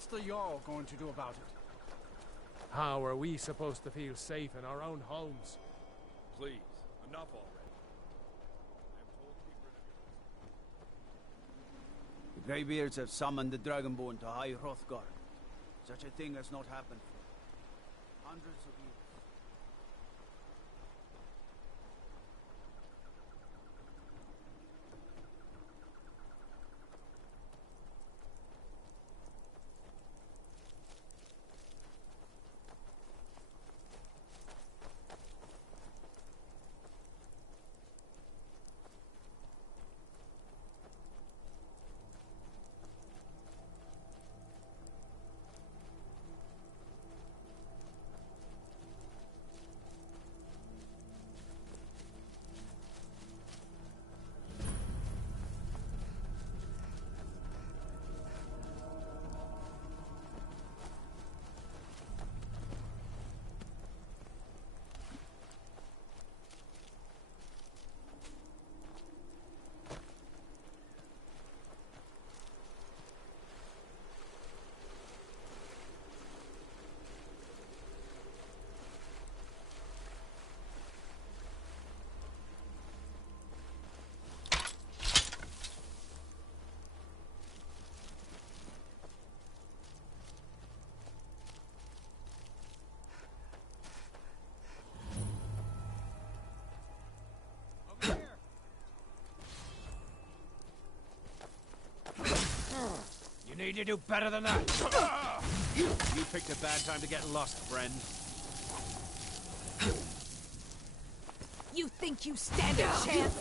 What's the Jarl going to do about it? How are we supposed to feel safe in our own homes? Please, enough already. The Greybeards have summoned the Dragonborn to High Hrothgar. Such a thing has not happened for hundreds of years. You need to do better than that. You picked a bad time to get lost, friend. You think you stand a chance?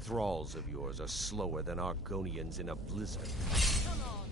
Thralls of yours are slower than Argonians in a blizzard. Come on.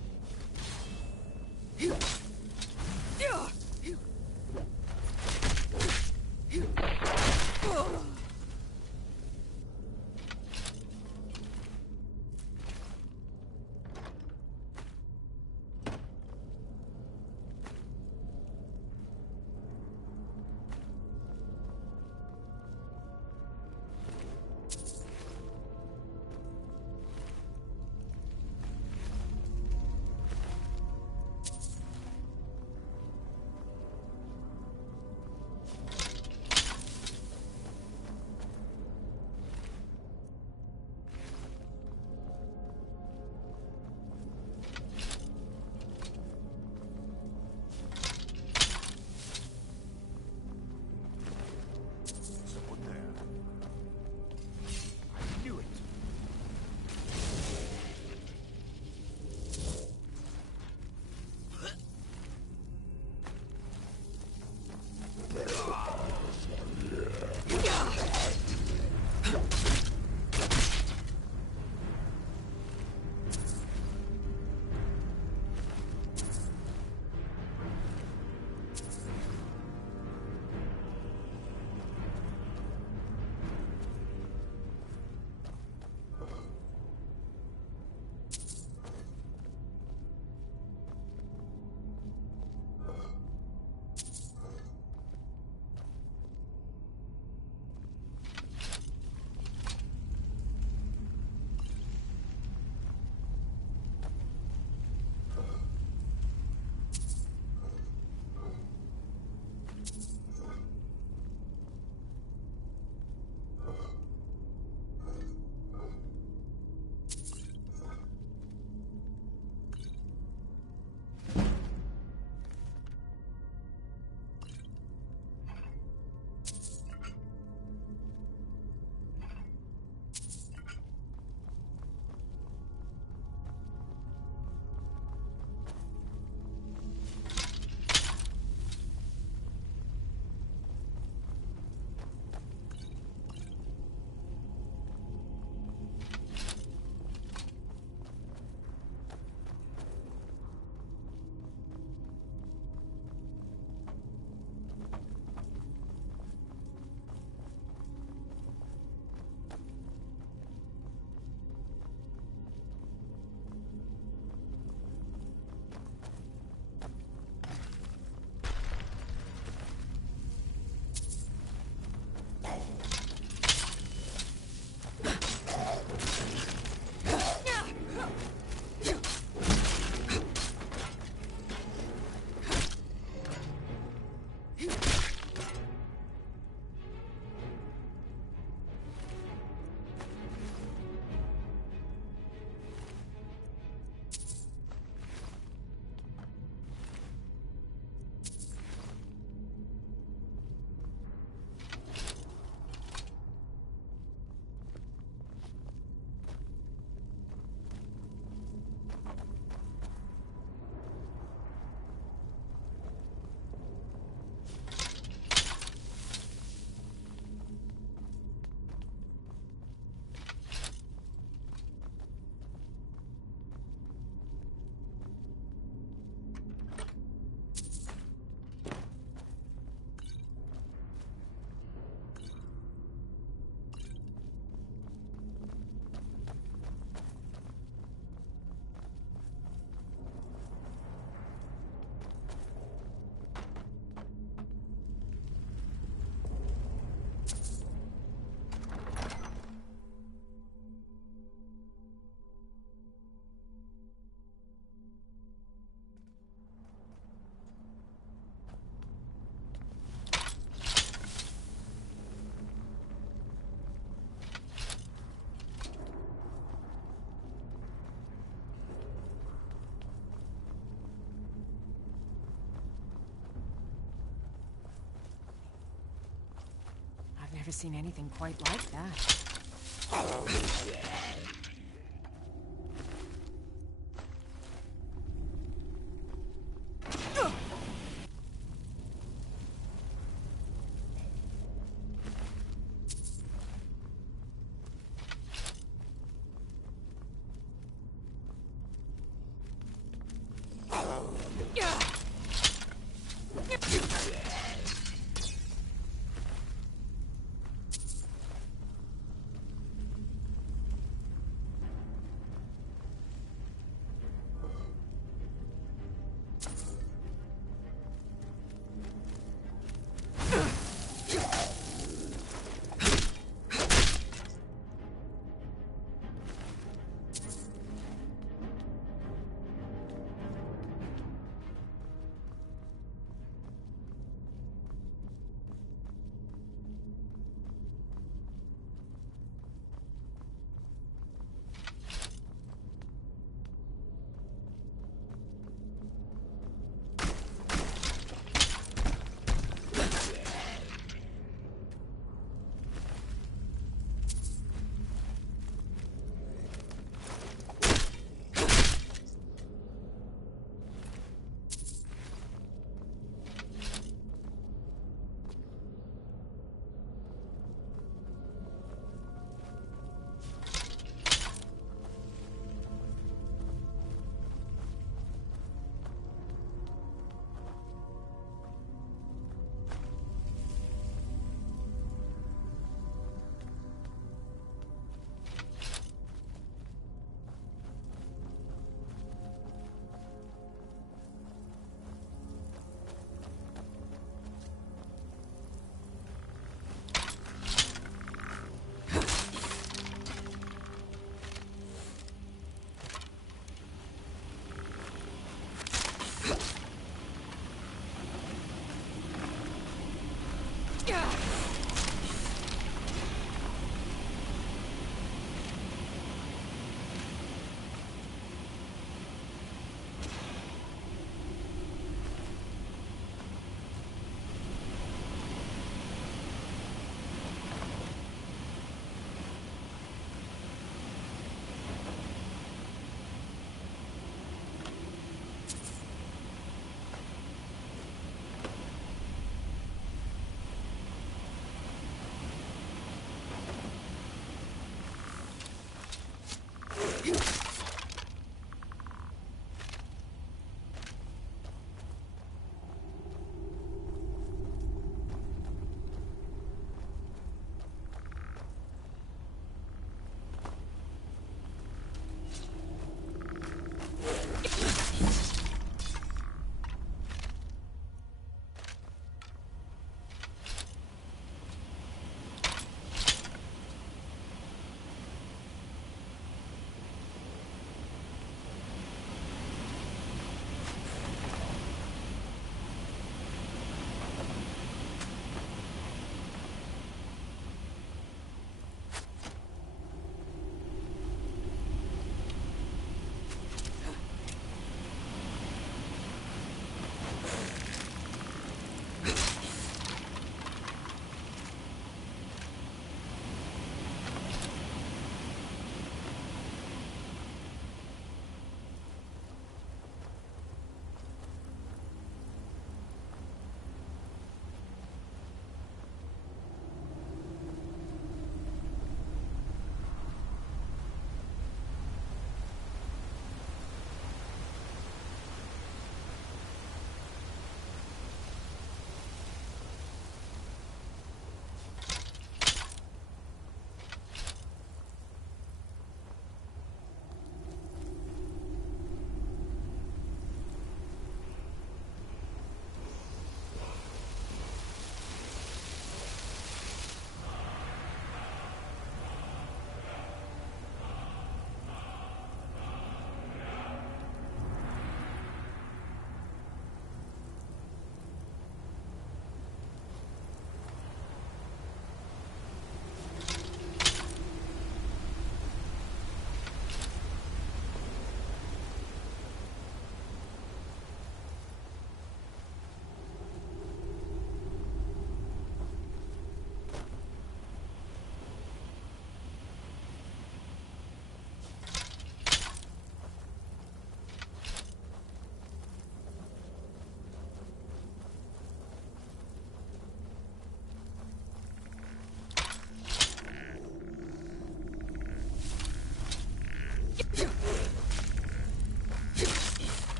never seen anything quite like that.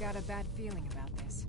got a bad feeling about this.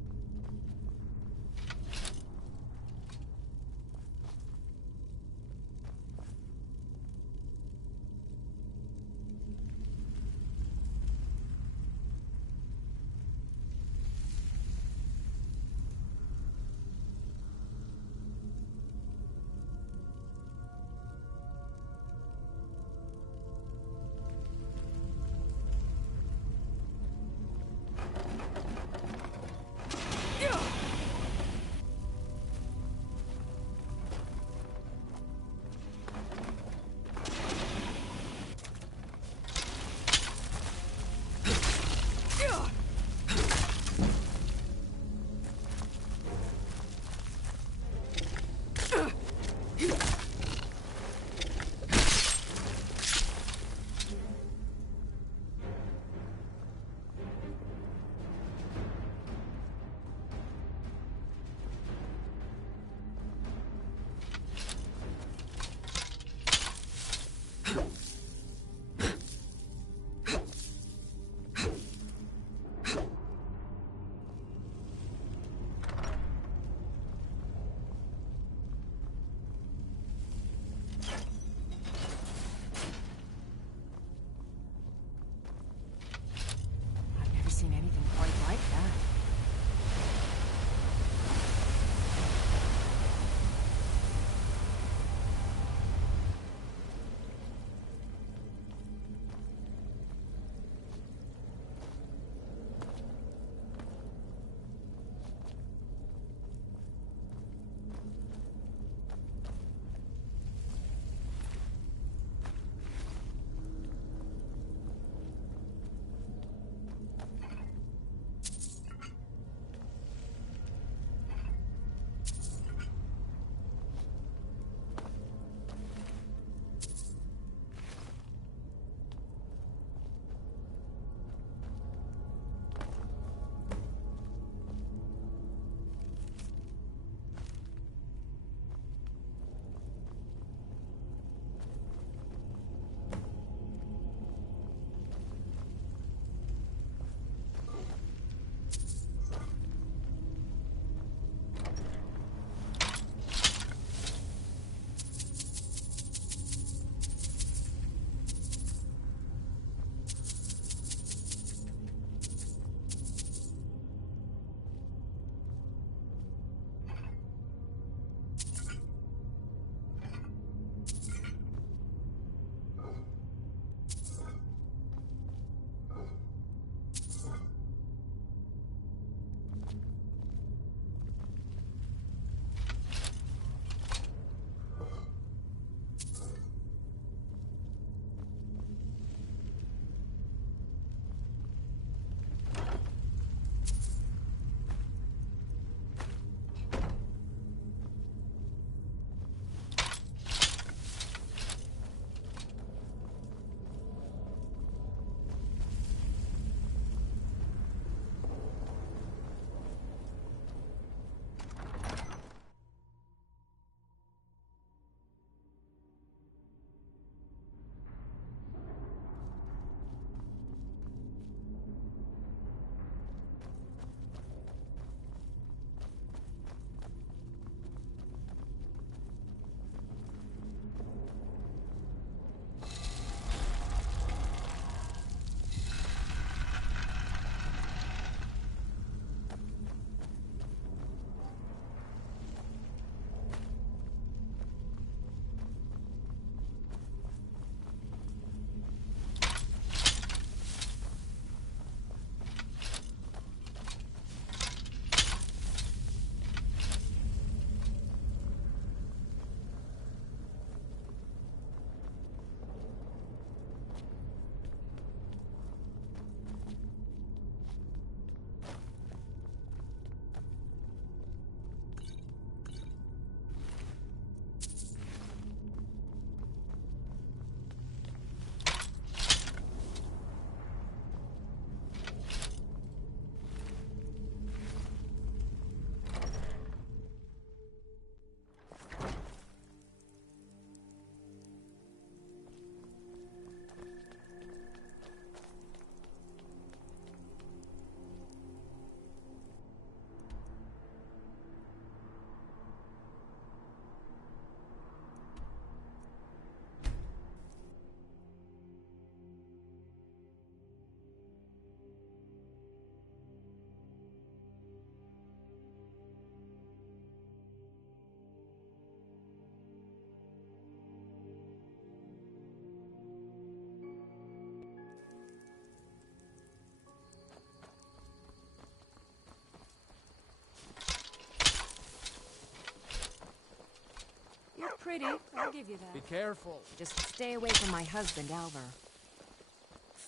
pretty, I'll give you that. Be careful. Just stay away from my husband, Alvar.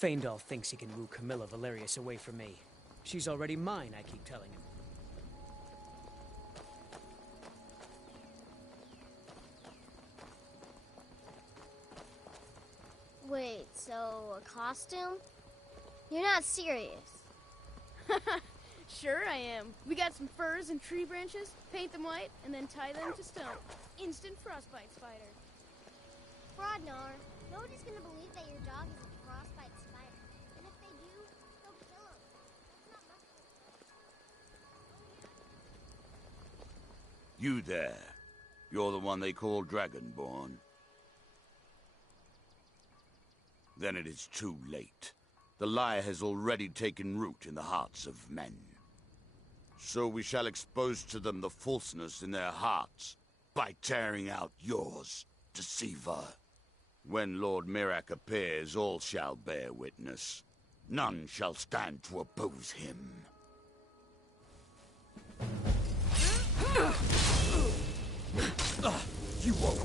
Faendal thinks he can woo Camilla Valerius away from me. She's already mine, I keep telling him. Wait, so a costume? You're not serious. Sure I am. We got some furs and tree branches, paint them white, and then tie them to stone. Instant frostbite spider. Frodnar, nobody's gonna believe that your dog is a frostbite spider. And if they do, they'll kill him. That's not much of a... You there. You're the one they call Dragonborn. Then it is too late. The lie has already taken root in the hearts of men. So we shall expose to them the falseness in their hearts by tearing out yours, deceiver. When Lord Mirac appears, all shall bear witness. None shall stand to oppose him. You won't.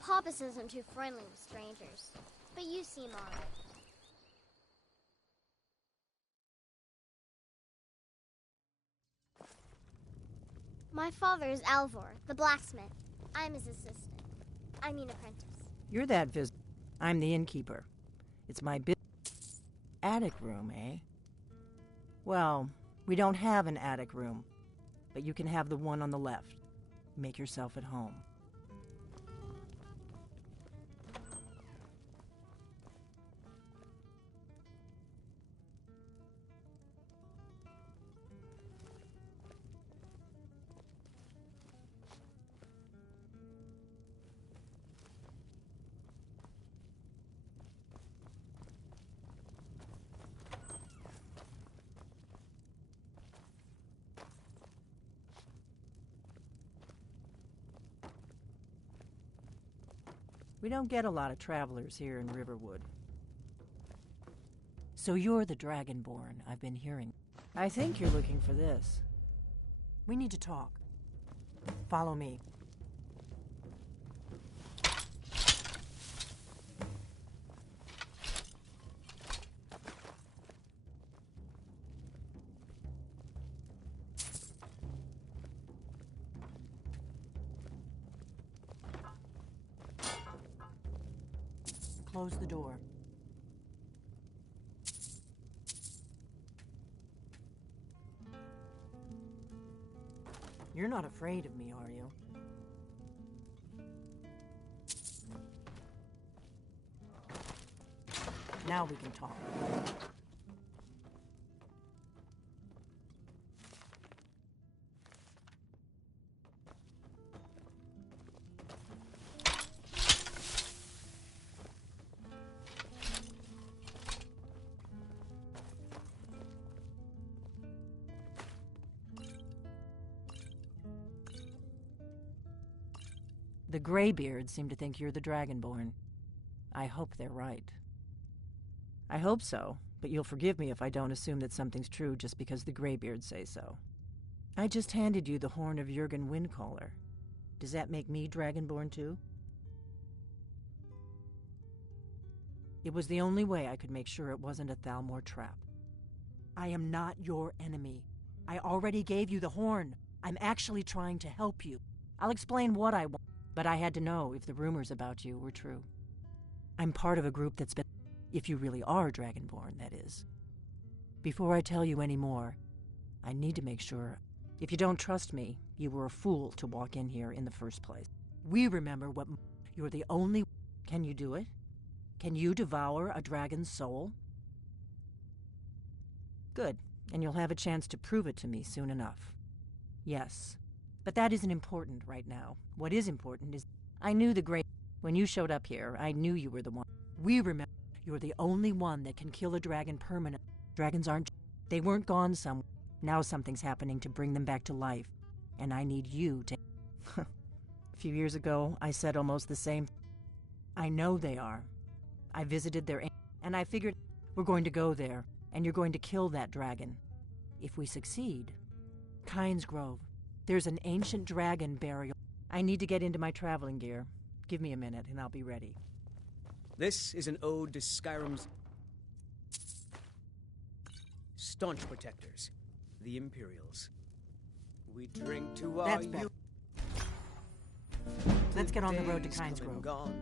Papas isn't too friendly with strangers, but you seem alright. My father is Alvor, the blacksmith. I'm his assistant. I mean apprentice. You're that I'm the innkeeper. It's my attic room, eh? Well, we don't have an attic room, but you can have the one on the left. Make yourself at home. We don't get a lot of travelers here in Riverwood. So you're the Dragonborn I've been hearing. I think you're looking for this. We need to talk. Follow me. Close the door. You're not afraid of me, are you? Now we can talk. The Greybeards seem to think you're the Dragonborn. I hope they're right. I hope so, but you'll forgive me if I don't assume that something's true just because the Greybeards say so. I just handed you the horn of Jurgen Windcaller. Does that make me Dragonborn too? It was the only way I could make sure it wasn't a Thalmor trap. I am not your enemy. I already gave you the horn. I'm actually trying to help you. I'll explain what I want, but I had to know if the rumors about you were true. I'm part of a group that's been... If you really are Dragonborn, that is. Before I tell you any more, I need to make sure... If you don't trust me, you were a fool to walk in here in the first place. We remember what... You're the only... Can you do it? Can you devour a dragon's soul? Good, and you'll have a chance to prove it to me soon enough. Yes, but that isn't important right now. What is important is... I knew the great... When you showed up here, I knew you were the one. We remember you're the only one that can kill a dragon permanently. Dragons aren't... They weren't gone somewhere. Now something's happening to bring them back to life. And I need you to... A few years ago, I said almost the same. I know they are. I visited their... And I figured we're going to go there, and you're going to kill that dragon. If we succeed... Kynes Grove. There's an ancient dragon burial. I need to get into my traveling gear. Give me a minute, and I'll be ready. This is an ode to Skyrim's staunch protectors, the Imperials. We drink to That's our better. Let's get on the road to Kynes Grove. Gone,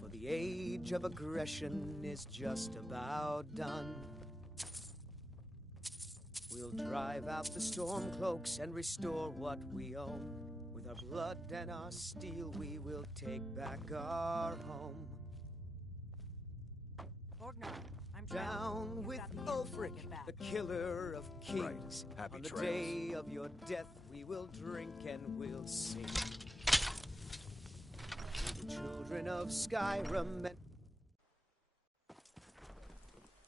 for the age of aggression is just about done. We'll drive out the stormcloaks and restore what we own. With our blood and our steel, we will take back our home. Down with Ulfric, the killer of kings. Right. Happy On the trails. day of your death, we will drink and we'll sing. The children of Skyrim and...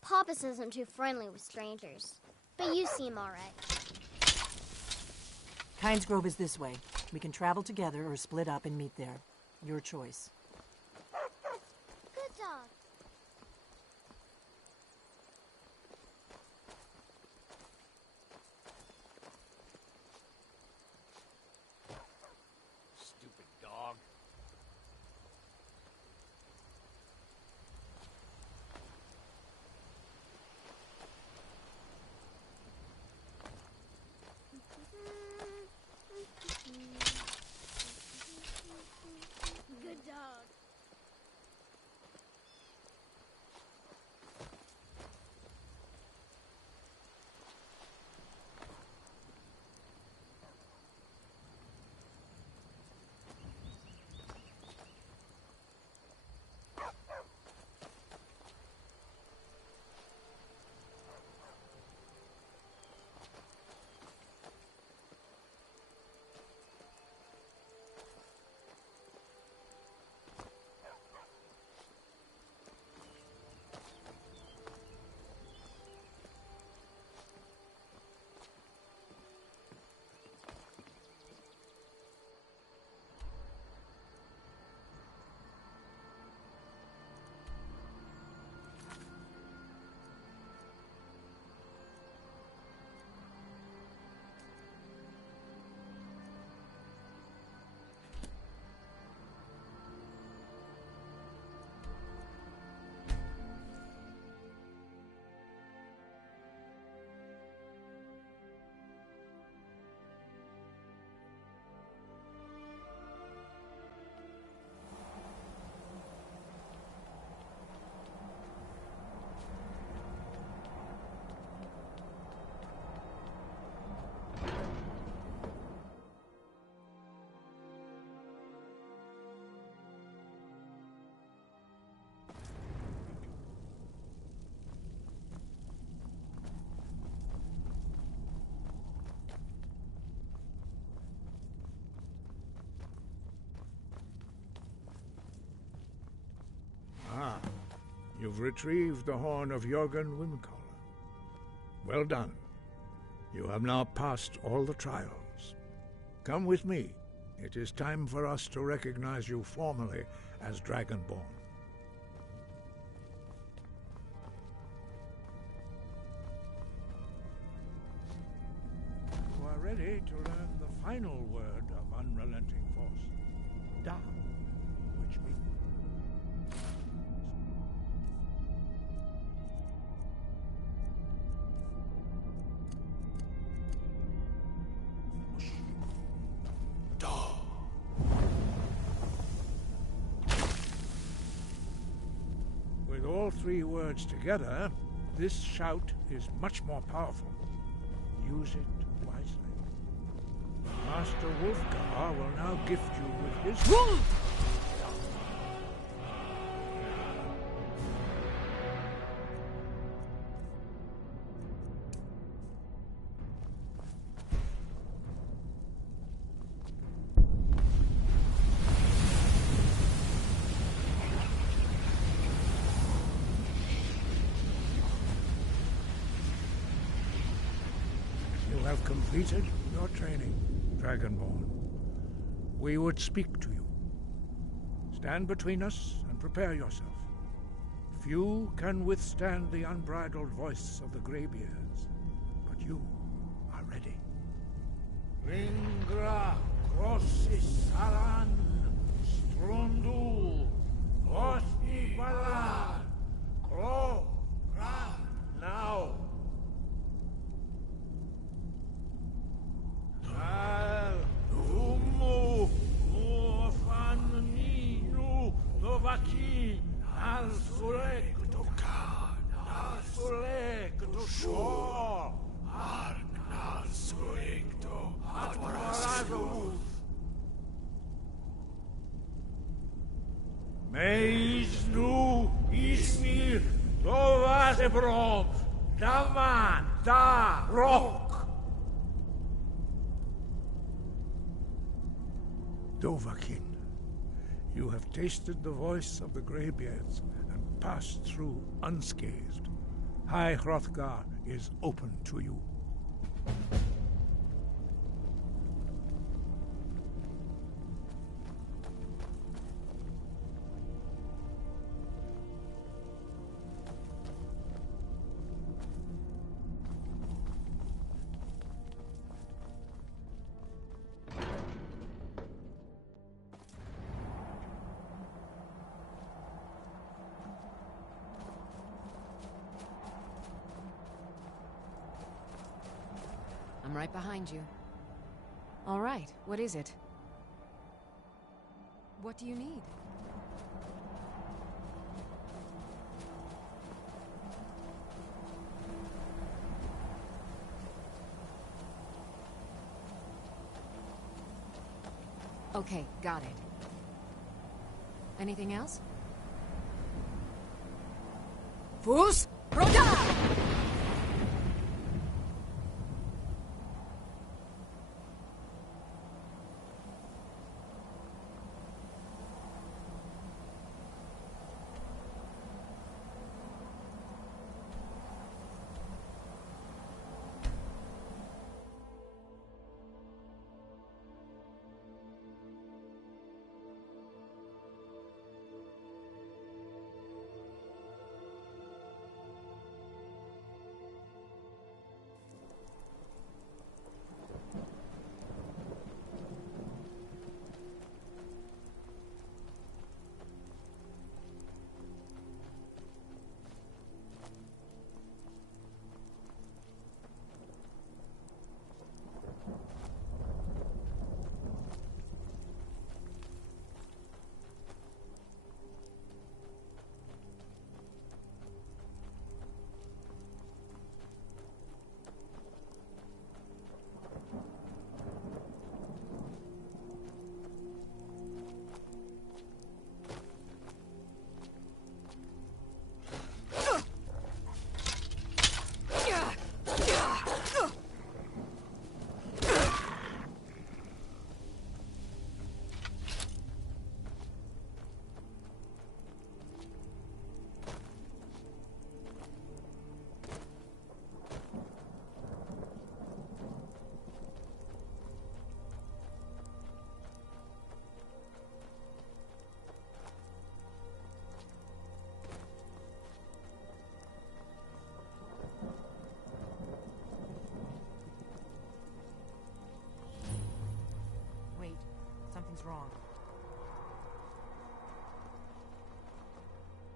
Papas isn't too friendly with strangers, but you seem alright. Kynes Grove is this way. We can travel together or split up and meet there. Your choice. Good dog. Stupid dog. Good dog. You've retrieved the horn of Jörgen Windcaller. Well done. You have now passed all the trials. Come with me. It is time for us to recognize you formally as Dragonborn. You are ready to learn the final word of unrelenting force. Da, which means... all three words together, this shout is much more powerful. Use it wisely. Master Wolfgar will now gift you with his... You have completed your training, Dragonborn. We would speak to you. Stand between us and prepare yourself. Few can withstand the unbridled voice of the Greybeards, but you are ready. Ringra, Crossis, Alan, Strundul, Osni Valar, Kro, Ra, now. Al, Umu, Uofan, Ninu, Novaki, Al Sulek, Dokar, Al Sulek, Doshor, Arn, Al Sulek, Do, Atwaradu. Meiznu, Ismir, Dovazebrom, Daman, Da, Rok. Dovahkiin, you have tasted the voice of the Greybeards and passed through unscathed. High Hrothgar is open to you. I'm right behind you. All right, what is it? What do you need? Okay, got it. Anything else? Fus Roda! Something's wrong.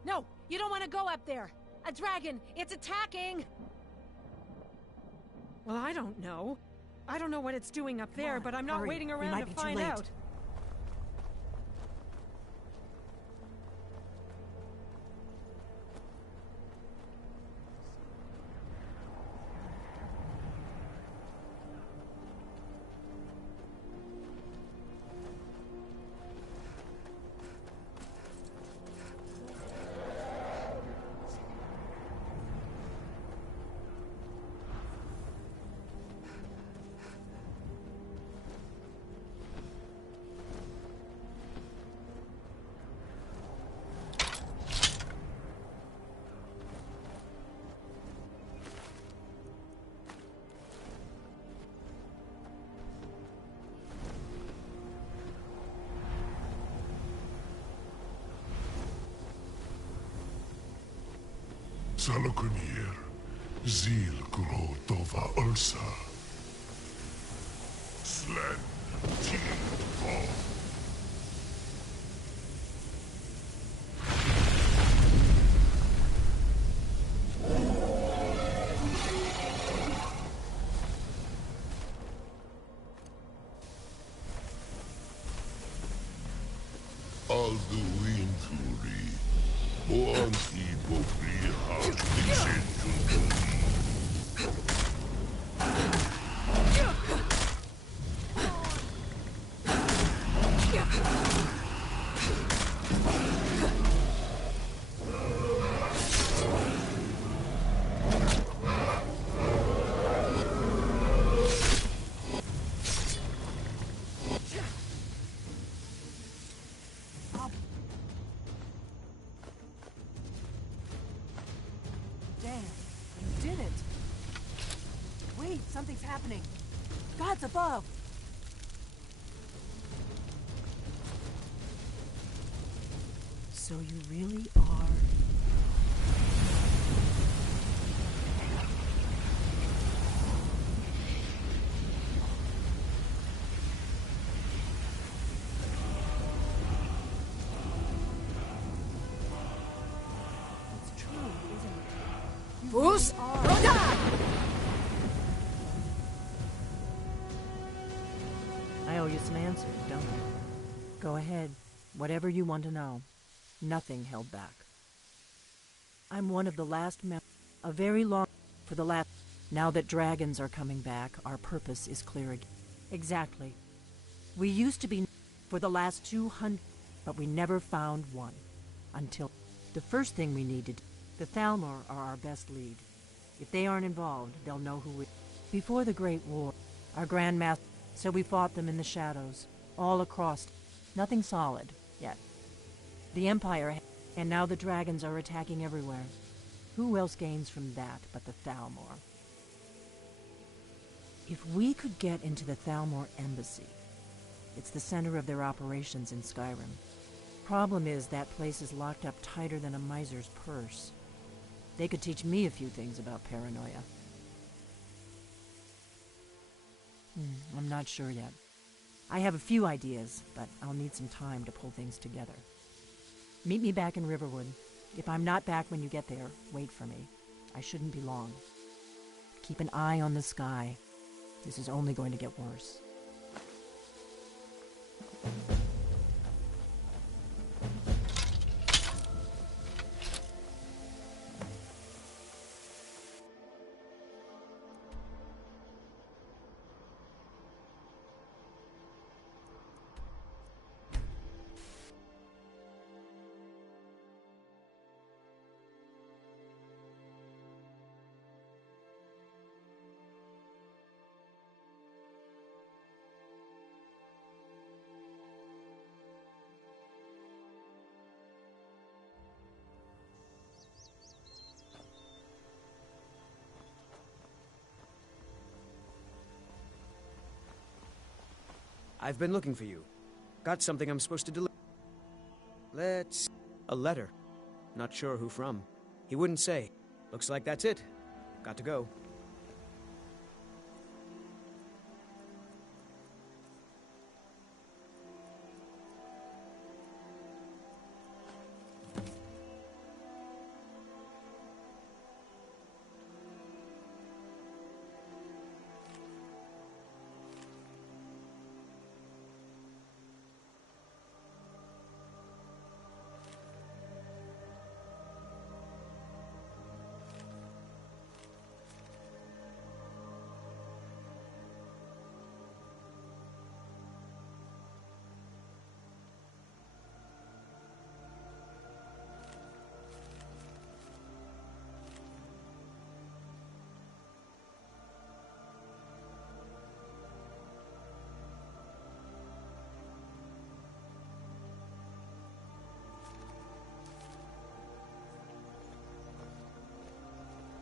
No! You don't want to go up there! A dragon! It's attacking! Well, I don't know. I don't know what it's doing up there, but I'm not hurry. waiting We around might to be too find late. out. Zalokunir, Zil Gro Dova Ursa. Slen Ti Ho. Alduinturi, Boanti Bobriha, Lisenjundumi. Damn, you did it! Wait, something's happening! God's above! So you really are... It's true, isn't it? You really are... I owe you some answers, don't I? Go ahead. Whatever you want to know. Nothing held back. I'm one of the last a very long... For the last... Now that dragons are coming back, our purpose is clear again. Exactly. We used to be for the last 200... But we never found one. Until... The first thing we need to do... The Thalmor are our best lead. If they aren't involved, they'll know who we... Before the Great War, our Grand Master... So we fought them in the shadows, all across. Nothing solid, yet. The Empire, and now the dragons are attacking everywhere. Who else gains from that but the Thalmor? If we could get into the Thalmor embassy, it's the center of their operations in Skyrim. Problem is, that place is locked up tighter than a miser's purse. They could teach me a few things about paranoia. I'm not sure yet. I have a few ideas, but I'll need some time to pull things together. Meet me back in Riverwood. If I'm not back when you get there, wait for me. I shouldn't be long. Keep an eye on the sky. This is only going to get worse. I've been looking for you. Got something I'm supposed to deliver. Let's... A letter. Not sure who from. He wouldn't say. Looks like that's it. Got to go.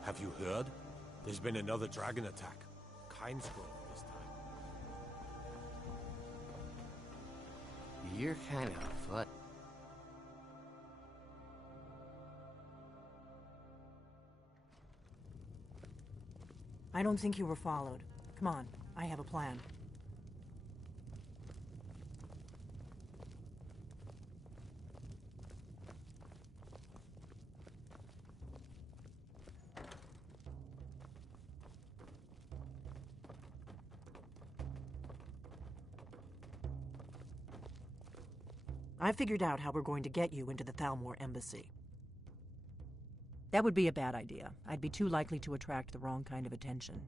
Have you heard? There's been another dragon attack. Kindsgrove this time. You're kind of fun. I don't think you were followed. Come on, I have a plan. I figured out how we're going to get you into the Thalmor embassy. That would be a bad idea. I'd be too likely to attract the wrong kind of attention.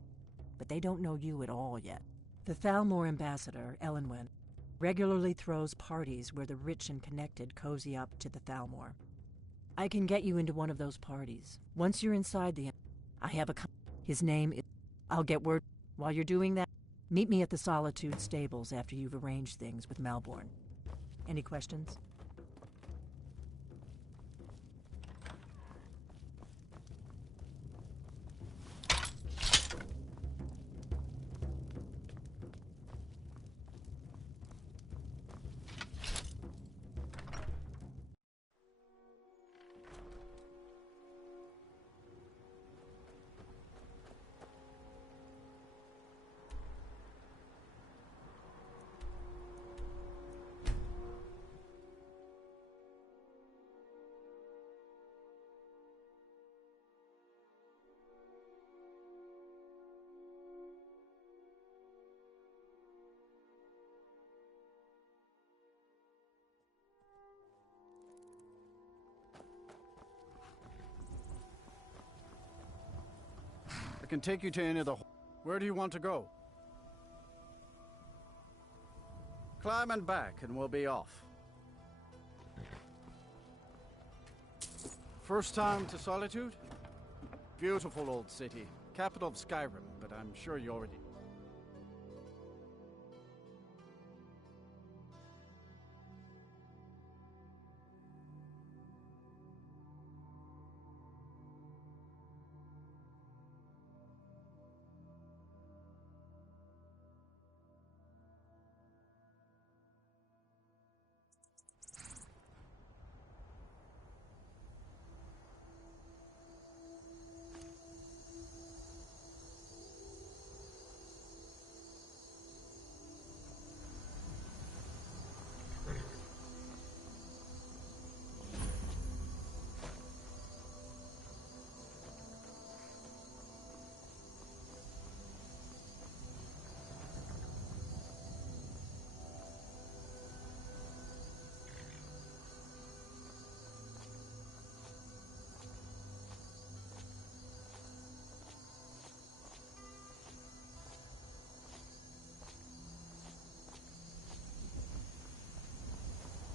But they don't know you at all yet. The Thalmor ambassador, Elenwen, regularly throws parties where the rich and connected cozy up to the Thalmor. I can get you into one of those parties. Once you're inside I have a... His name is... I'll get word... While you're doing that, meet me at the Solitude stables after you've arranged things with Malborn. Any questions? I can take you to any of the... Where do you want to go? Climb and back, and we'll be off. First time to Solitude? Beautiful old city. Capital of Skyrim, but I'm sure you already...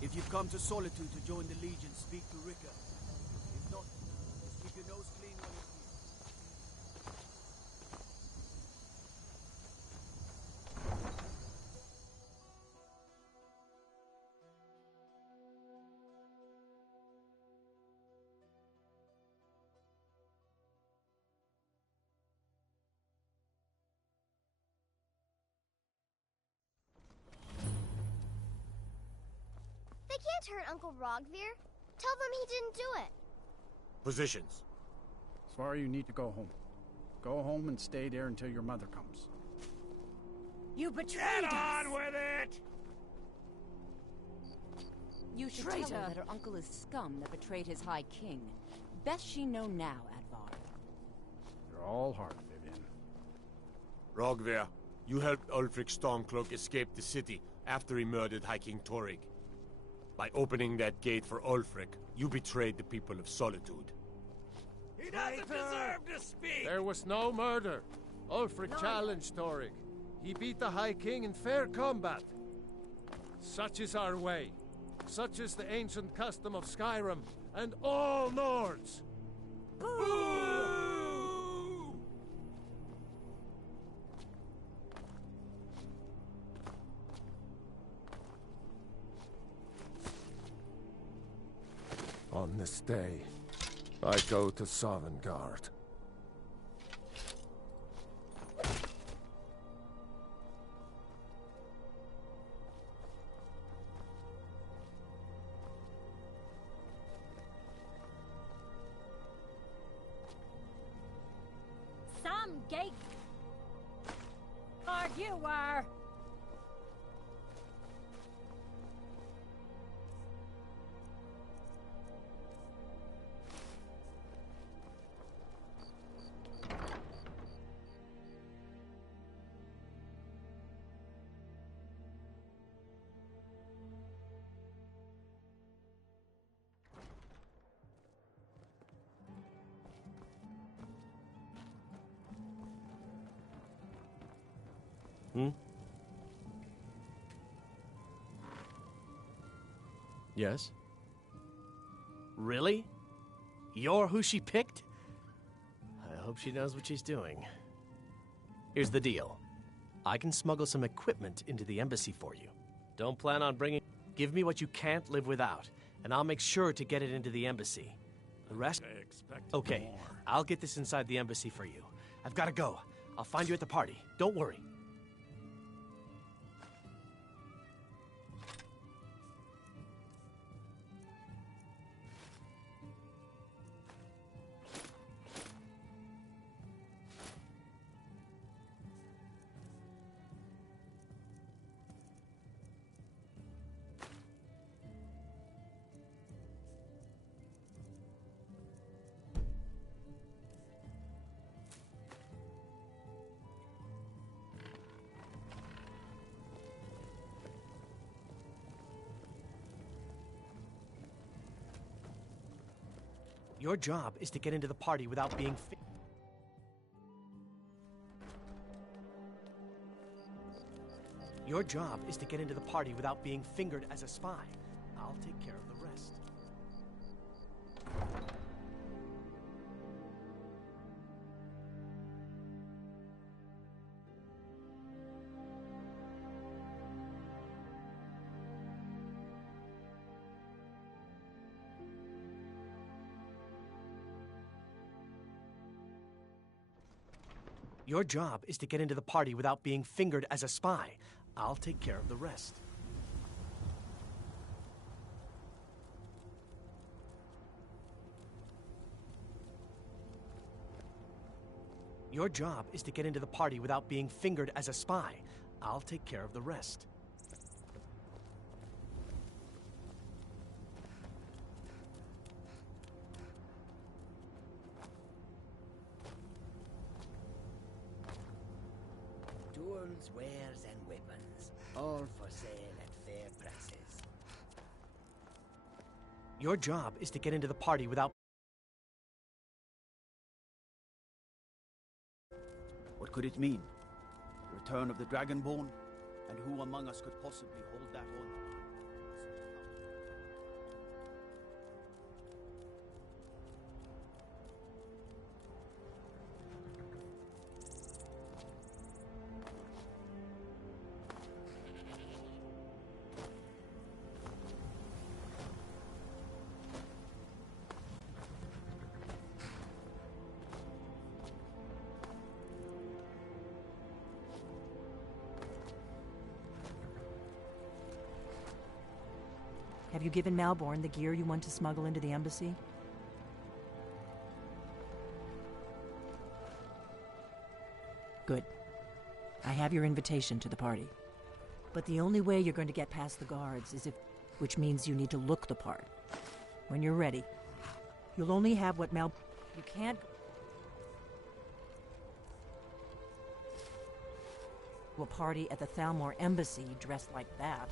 If you've come to Solitude to join the Legion, speak to Rika. If not, just keep your nose clean when you're here. They can't hurt Uncle Rogvir. Tell them he didn't do it. Positions. Svar, you need to go home. Go home and stay there until your mother comes. You betrayed us! Get on with it! You should tell her that her uncle is scum that betrayed his High King. Best she know now, Advar. You're all heart, Vivian. Rogver, you helped Ulfric Stormcloak escape the city after he murdered High King Torrig. By opening that gate for Ulfric, you betrayed the people of Solitude. He doesn't deserve to speak! There was no murder. Ulfric challenged Torrig. He beat the High King in fair combat. Such is our way. Such is the ancient custom of Skyrim and all Nords. Boo! On this day, I go to Sovngarde. Some gate Hard you are. Yes? Really? You're who she picked? I hope she knows what she's doing. Here's the deal. I can smuggle some equipment into the embassy for you. Don't plan on bringing... Give me what you can't live without, and I'll make sure to get it into the embassy. The rest... I expect Okay, more. I'll get this inside the embassy for you. I've got to go. I'll find you at the party. Don't worry. Your job is to get into the party without being Your job is to get into the party without being fingered as a spy. I'll take care of the rest. Your job is to get into the party without being fingered as a spy. I'll take care of the rest. Your job is to get into the party without being fingered as a spy. I'll take care of the rest. Tools, wares, and weapons, all for sale at fair prices. Your job is to get into the party without... What could it mean? The return of the Dragonborn? And who among us could possibly hold that honor? Have you given Malborn the gear you want to smuggle into the embassy? Good. I have your invitation to the party. But the only way you're going to get past the guards is if... which means you need to look the part. When you're ready. You'll only have what You can't... to a party at the Thalmor embassy dressed like that.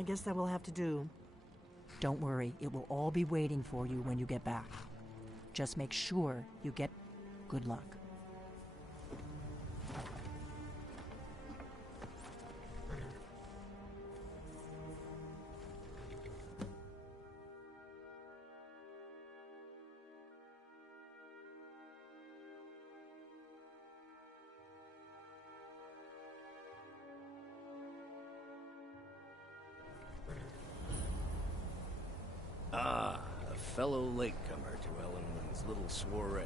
I guess that will have to do. Don't worry, it will all be waiting for you when you get back. Just make sure you get good luck. Ah, a fellow latecomer to Ellenwood's little soiree.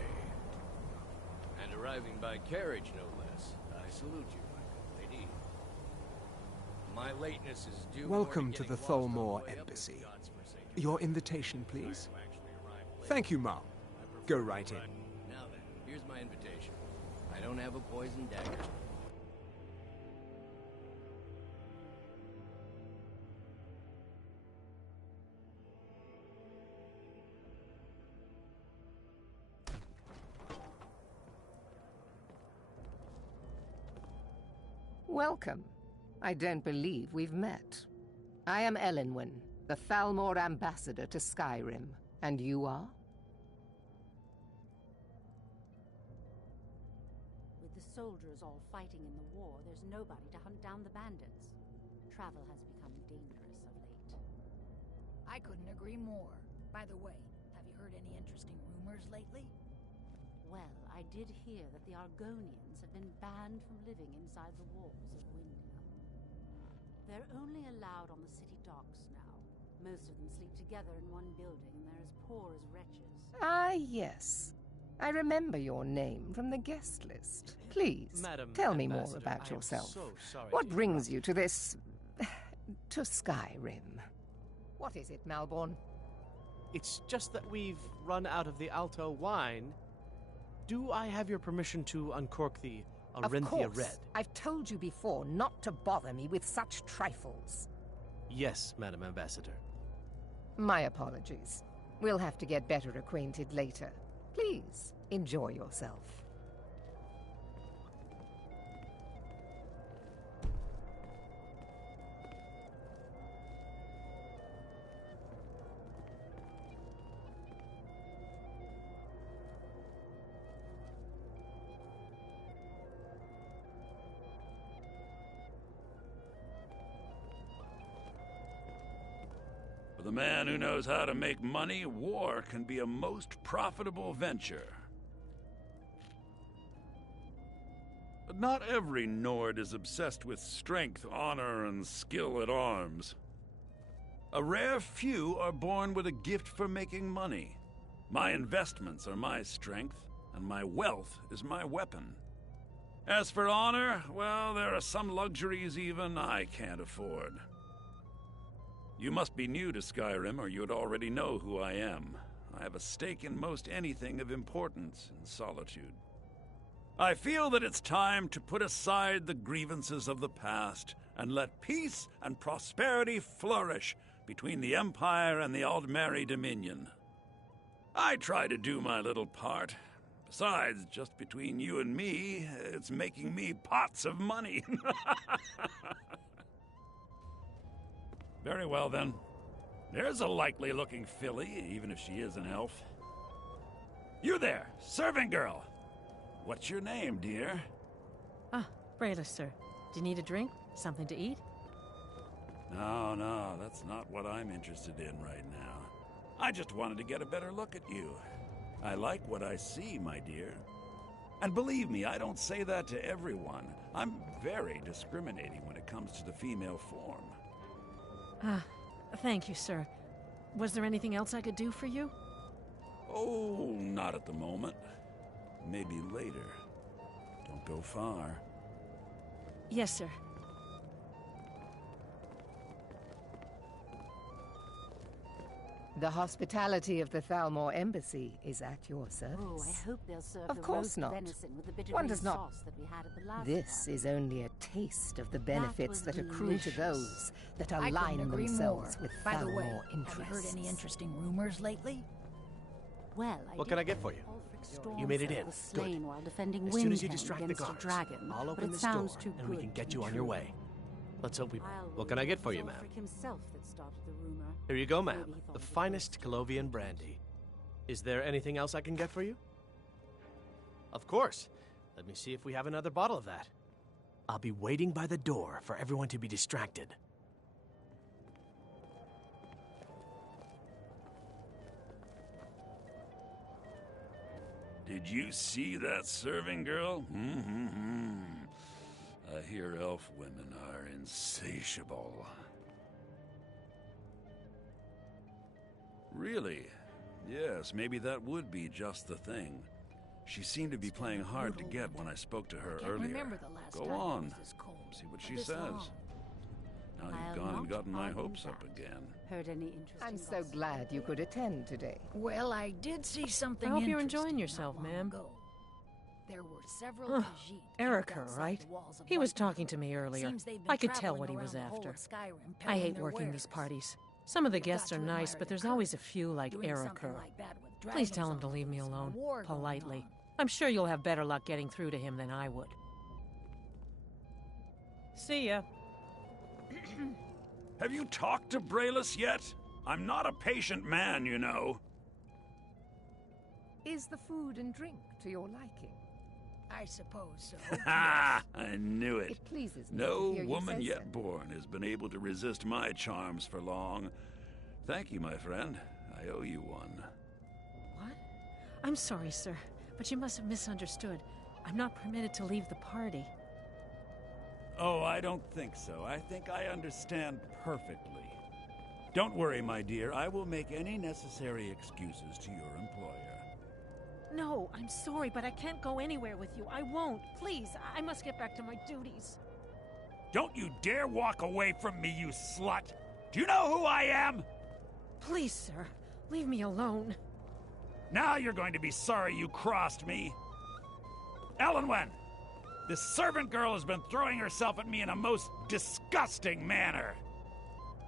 And a Arriving by carriage, no less. I salute you, my good lady. My lateness is due. Welcome to the Tholmor Embassy. Your invitation, please. Thank you, Mom. Go right in. Now then, here's my invitation. I don't have a poison dagger. Welcome. I don't believe we've met. I am Elenwen, the Thalmor ambassador to Skyrim. And you are? With the soldiers all fighting in the war, there's nobody to hunt down the bandits. Travel has become dangerous of late. I couldn't agree more. By the way, have you heard any interesting rumors lately? Well, I did hear that the Argonians have been banned from living inside the walls of Windhelm. They're only allowed on the city docks now. Most of them sleep together in one building, and they're as poor as wretches. Ah, yes. I remember your name from the guest list. Please, Madam tell me more Ambassador, about I am yourself. so sorry What to brings you to this... to Skyrim? What is it, Malborn? It's just that we've run out of the Alto wine. Do I have your permission to uncork the Arenthia Of course. Red? I've told you before not to bother me with such trifles. Yes, Madam Ambassador. My apologies. We'll have to get better acquainted later. Please, enjoy yourself. For the man who knows how to make money, war can be a most profitable venture. But not every Nord is obsessed with strength, honor, and skill at arms. A rare few are born with a gift for making money. My investments are my strength, and my wealth is my weapon. As for honor, well, there are some luxuries even I can't afford. You must be new to Skyrim, or you'd already know who I am. I have a stake in most anything of importance in Solitude. I feel that it's time to put aside the grievances of the past and let peace and prosperity flourish between the Empire and the Aldmeri Dominion. I try to do my little part. Besides, just between you and me, it's making me pots of money. Very well, then. There's a likely-looking filly, even if she is an elf. You there, serving girl! What's your name, dear? Ah, Brayla, sir. Do you need a drink? Something to eat? No, that's not what I'm interested in right now. I just wanted to get a better look at you. I like what I see, my dear. And believe me, I don't say that to everyone. I'm very discriminating when it comes to the female form. Ah, thank you, sir. Was there anything else I could do for you? Oh, not at the moment. Maybe later. Don't go far. Yes, sir. The hospitality of the Thalmor Embassy is at your service. Oh, I hope they'll serve Of the course roast not. venison with the bitter One green does not. sauce that we had at the last This is only a taste of the benefits that accrue to delicious. those that I couldn't align agree themselves more. with By the Thalmor way, interests. have you heard any interesting rumors lately? Well, What can I get for you? You made it in. Was slain Good. while defending As soon as you Windhelm distract the against a guards, dragon, I'll but open it this sounds door, too and we good can to get be you on your true. way. Let's hope we... I'll What can I get for it you, was ma'am? Ulfric himself that started the rumor. Here you go, Maybe ma'am. he thought The it was finest Colovian brandy. Is there anything else I can get for you? Of course. Let me see if we have another bottle of that. I'll be waiting by the door for everyone to be distracted. Did you see that serving girl? I hear elf women are insatiable. Really? Yes, maybe that would be just the thing. She seemed to be playing hard to get when I spoke to her earlier. Remember the last Go time on. it was this cold. See what or she this says. long. Now you've I'll gone and not gotten my argue hopes up that. again. Heard any interesting I'm so gossip? glad you could attend today. Well, I did see something I hope you're interesting enjoying not yourself, long ma'am. ago. There were several Huh. Khajiit Erica, outside right? the walls of He was White talking to me earlier. Seems they've been I could tell traveling what he around was the whole after. of Skyrim, I peddling hate their working these wares. parties. Some of the guests are to nice, admire but their there's always a few like Doing Erica. something like that with Please dragons tell him on to leave me loose and a alone, war going politely. on. I'm sure you'll have better luck getting through to him than I would. See ya. Have you talked to Braylus yet? I'm not a patient man, you know. Is the food and drink to your liking? I suppose so. Ha! I knew it. It pleases me No to hear woman you say yet born has been able to resist my charms for long. Thank you, my friend. I owe you one. What? I'm sorry, sir, but you must have misunderstood. I'm not permitted to leave the party. Oh, I don't think so. I think I understand perfectly. Don't worry, my dear. I will make any necessary excuses to your employer. No, I'm sorry, but I can't go anywhere with you. I won't. Please, I must get back to my duties. Don't you dare walk away from me, you slut! Do you know who I am? Please, sir, leave me alone. Now you're going to be sorry you crossed me. Elenwen! This servant girl has been throwing herself at me in a most disgusting manner.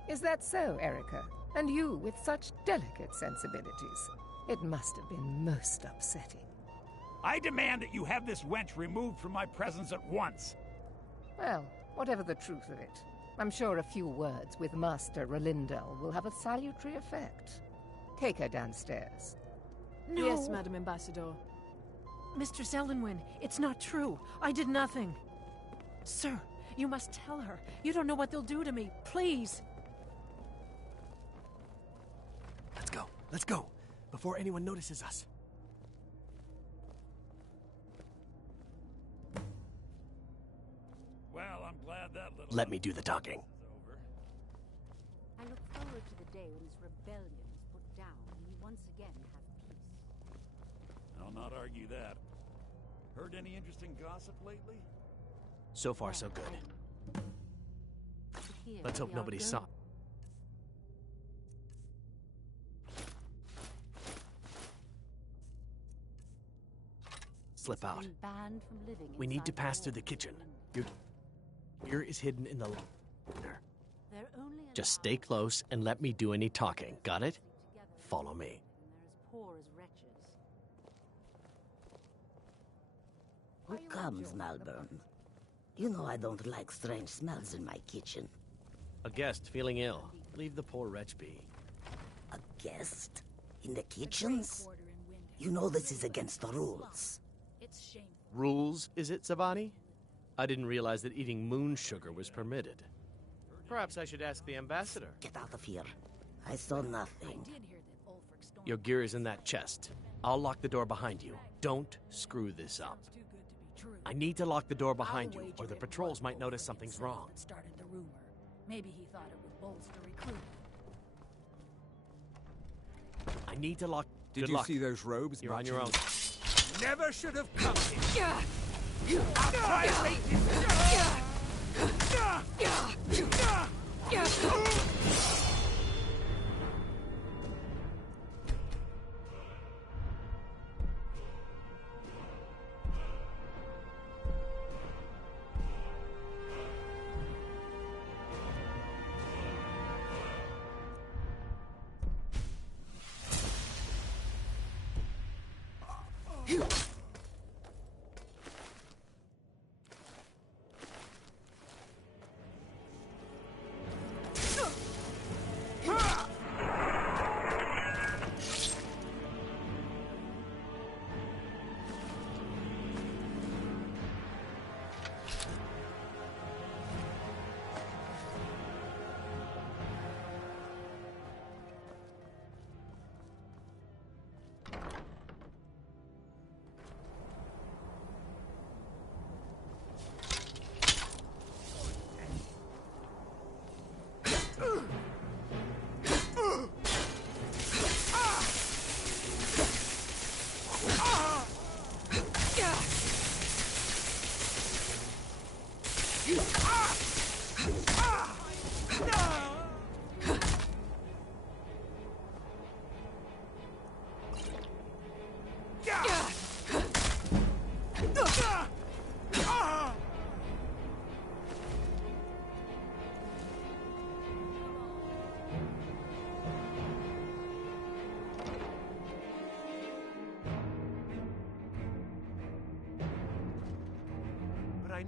Is that so, Erica? And you with such delicate sensibilities. It must have been most upsetting. I demand that you have this wench removed from my presence at once. Well, whatever the truth of it, I'm sure a few words with Master Rolindel will have a salutary effect. Take her downstairs. No. Yes, Madam Ambassador. Mistress Elenwen, it's not true. I did nothing. Sir, you must tell her. You don't know what they'll do to me. Please. Let's go. Let's go. Before anyone notices us. Well, I'm glad that little... Let me do the talking. I look forward to the day when this rebellion is put down and we once again have peace. I'll not argue that. Heard any interesting gossip lately? So far, so good. Let's hope nobody saw. Slip out. We need to pass through the kitchen. Your gear is hidden in the corner. Just stay close and let me do any talking. Got it? Follow me. Who comes, Malburn? You know I don't like strange smells in my kitchen. A guest feeling ill. Leave the poor wretch be. A guest? In the kitchens? You know this is against the rules. Rules, is it, Zavani? I didn't realize that eating moon sugar was permitted. Perhaps I should ask the ambassador. Get out of here. I saw nothing. Your gear is in that chest. I'll lock the door behind you. Don't screw this up. I need to lock the door behind you, or the patrols might notice something's wrong. Started the rumor. Maybe he thought it would bolster recruitment. I need to lock. Did Good you luck. see those robes? You're on your own. Never should have come here.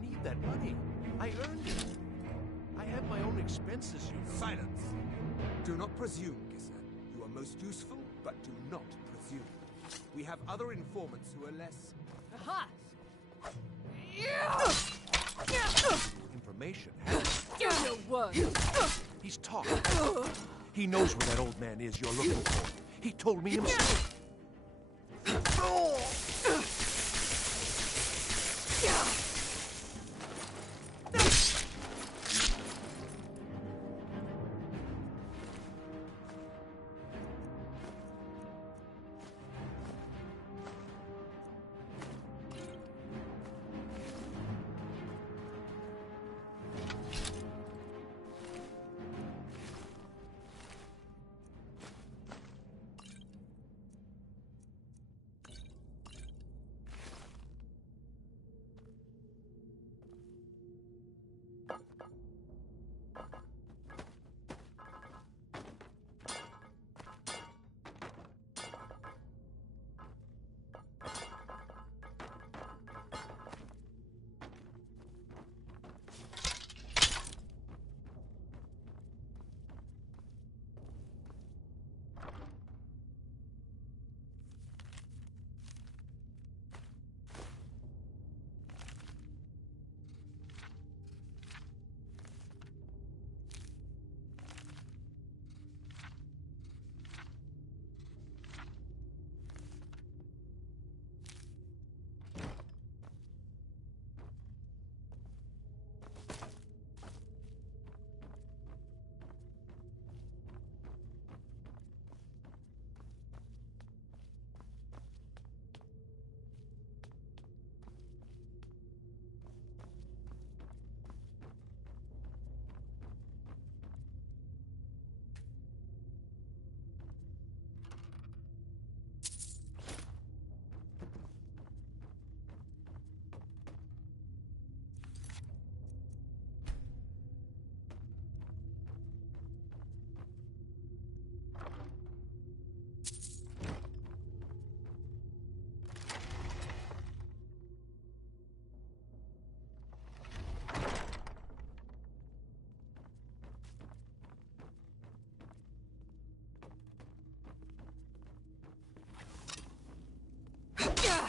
need that money. I earned it. I have my own expenses, you know. Silence! Do not presume, Gisser. You are most useful, but do not presume. We have other informants who are less... Aha! Information. Do your work! He's talking. He knows where that old man is you're looking for. He told me himself.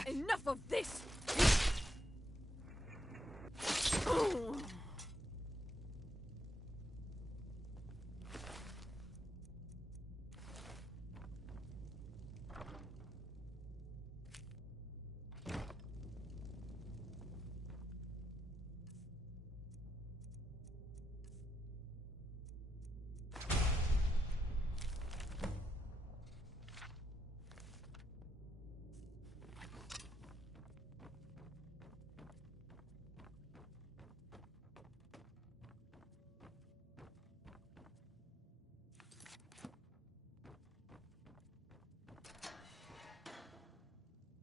Enough of this!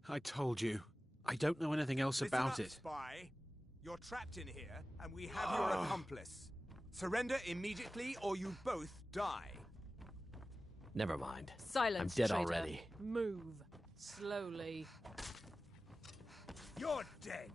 I told you. I don't know anything else Listen about up, it. Spy. You're trapped in here, and we have your accomplice. Surrender immediately, or you both die. Never mind. Silence, I'm dead traitor. already. Move. Slowly. You're dead.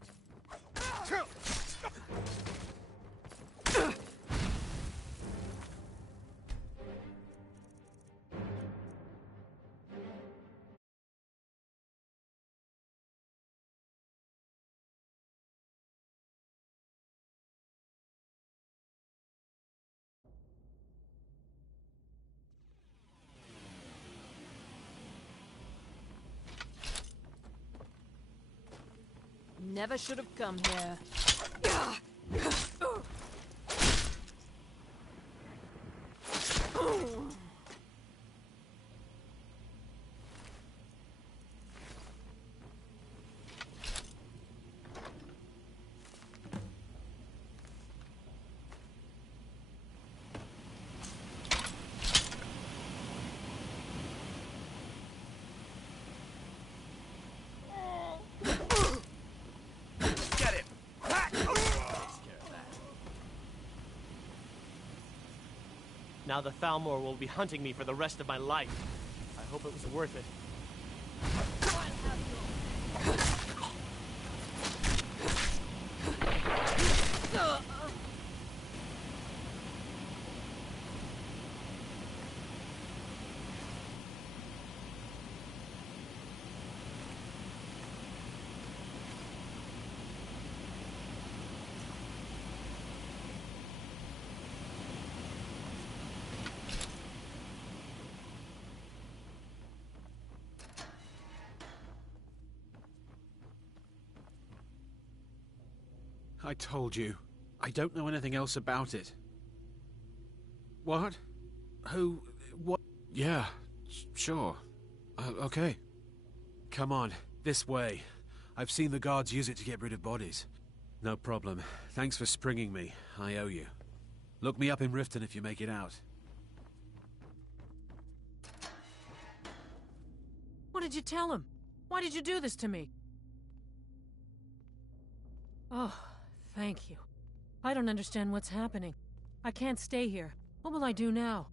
Never should have come here. Now the Thalmor will be hunting me for the rest of my life. I hope it was worth it. I told you. I don't know anything else about it. What? Who? What? Yeah, sure. Okay. Come on, this way. I've seen the guards use it to get rid of bodies. No problem. Thanks for springing me. I owe you. Look me up in Riften if you make it out. What did you tell him? Why did you do this to me? Oh, thank you. I don't understand what's happening. I can't stay here. What will I do now?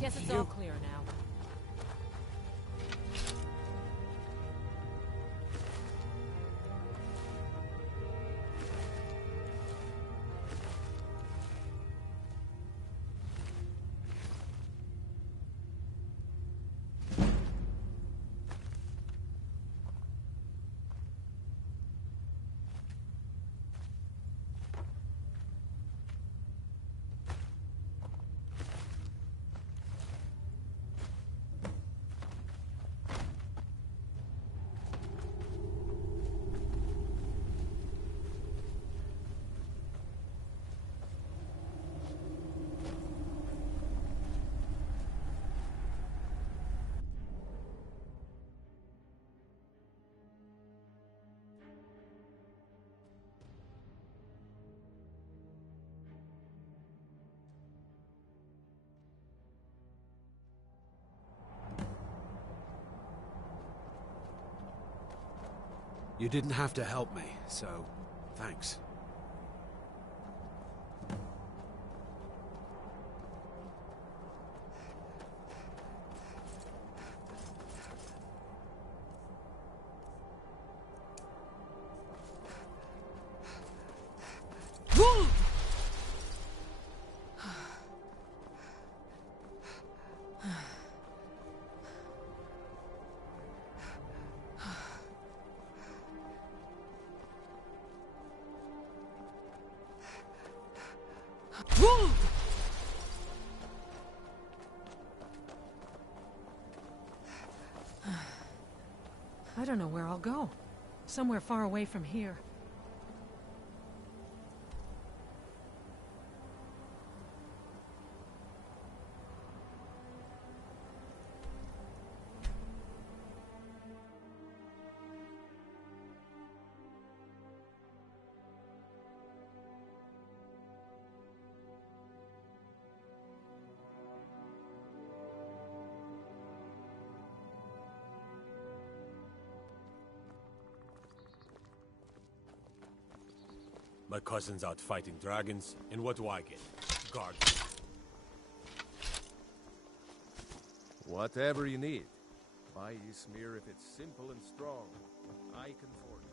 Guess it's all clear now. You didn't have to help me, so thanks. I don't know where I'll go. Somewhere far away from here. My cousin's out fighting dragons, and what do I get? Guard. Whatever you need. Buy Ysmir if it's simple and strong. I can afford it.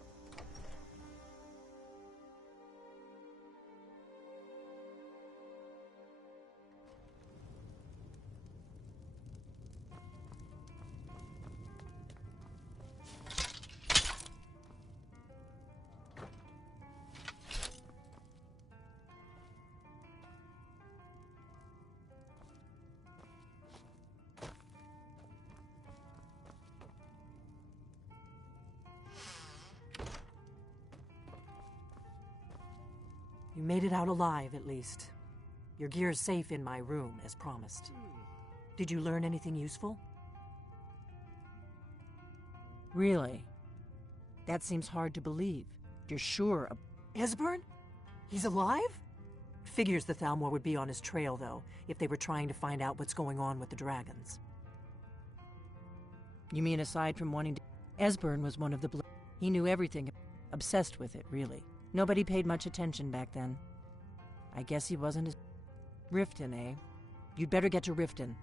You made it out alive, at least. Your gear's safe in my room, as promised. Did you learn anything useful? Really? That seems hard to believe. You're sure Esbern? He's alive? Figures the Thalmor would be on his trail, though, if they were trying to find out what's going on with the dragons. You mean aside from wanting to... Esbern was one of the... He knew everything. Obsessed with it, really. Nobody paid much attention back then. I guess he wasn't as... Riften, eh? You'd better get to Riften.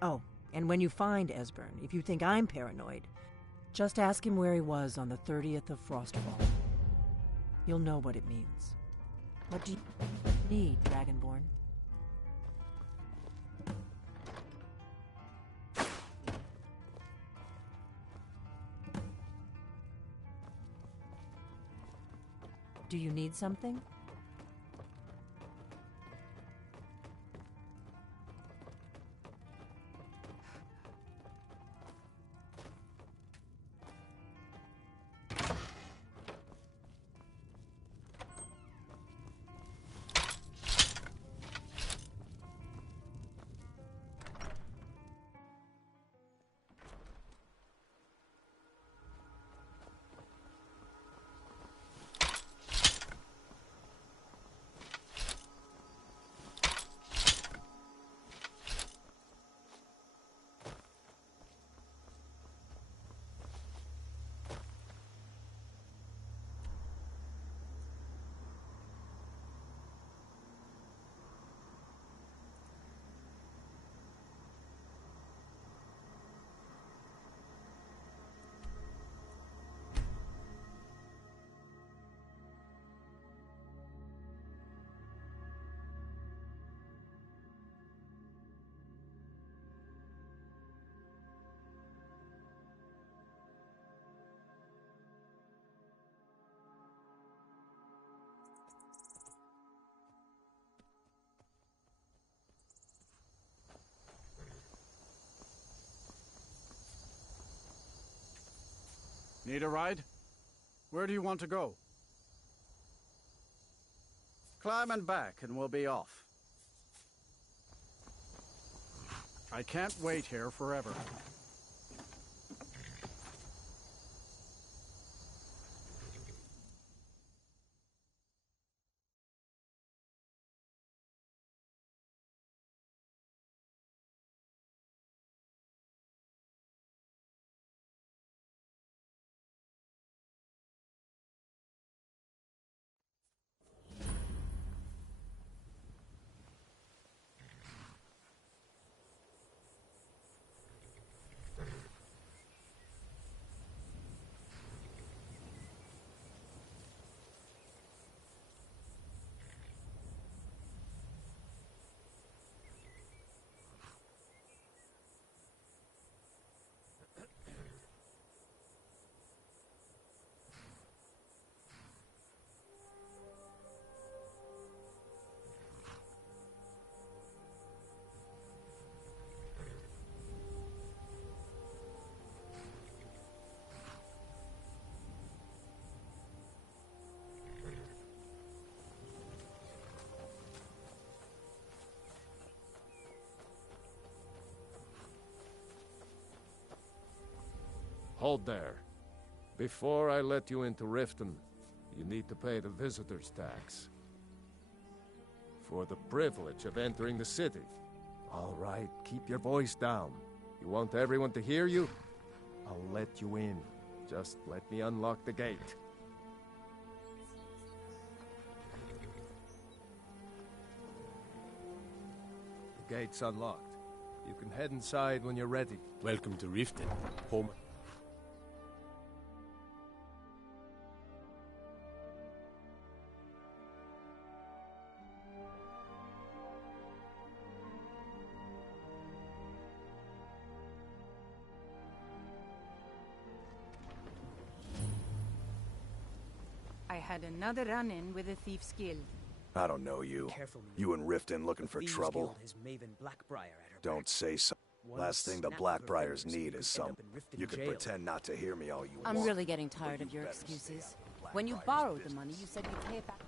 Oh, and when you find Esbern, if you think I'm paranoid, just ask him where he was on the 30th of Frostfall. You'll know what it means. What do you need, Dragonborn? Do you need something? Need a ride? Where do you want to go? Climb and back and we'll be off. I can't wait here forever. Hold there. Before I let you into Riften, you need to pay the visitor's tax. For the privilege of entering the city. All right, keep your voice down. You want everyone to hear you? I'll let you in. Just let me unlock the gate. The gate's unlocked. You can head inside when you're ready. Welcome to Riften, home. I had another run-in with a thief's guild. I don't know you. Careful, You and Riften looking for Thieves trouble? Guild has Maven Blackbriar at her Don't back. say so. One Last thing the snap of her Blackbriars fingers, need you is could some... end up in Riften You can jail. pretend not to hear me all you I'm want. really getting tired but of you your better stay excuses. out of When you Blackbriar's borrowed the business. money, you said you'd pay it back.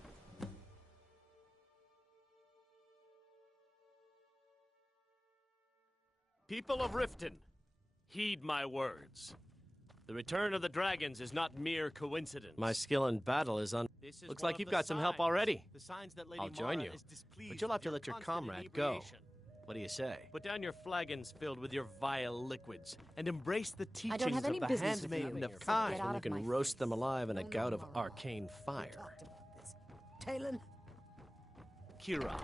People of Riften, heed my words. The return of the dragons is not mere coincidence. My skill in battle is Looks like you've got some help already. I'll join you, but you'll have to let your comrade go. What do you say? Put down your flagons filled with your vile liquids and embrace the teachings of the handmaiden of Kai. And you can roast them alive in a gout of arcane fire. Talon? Kira.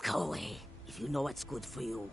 Go away. If you know what's good for you,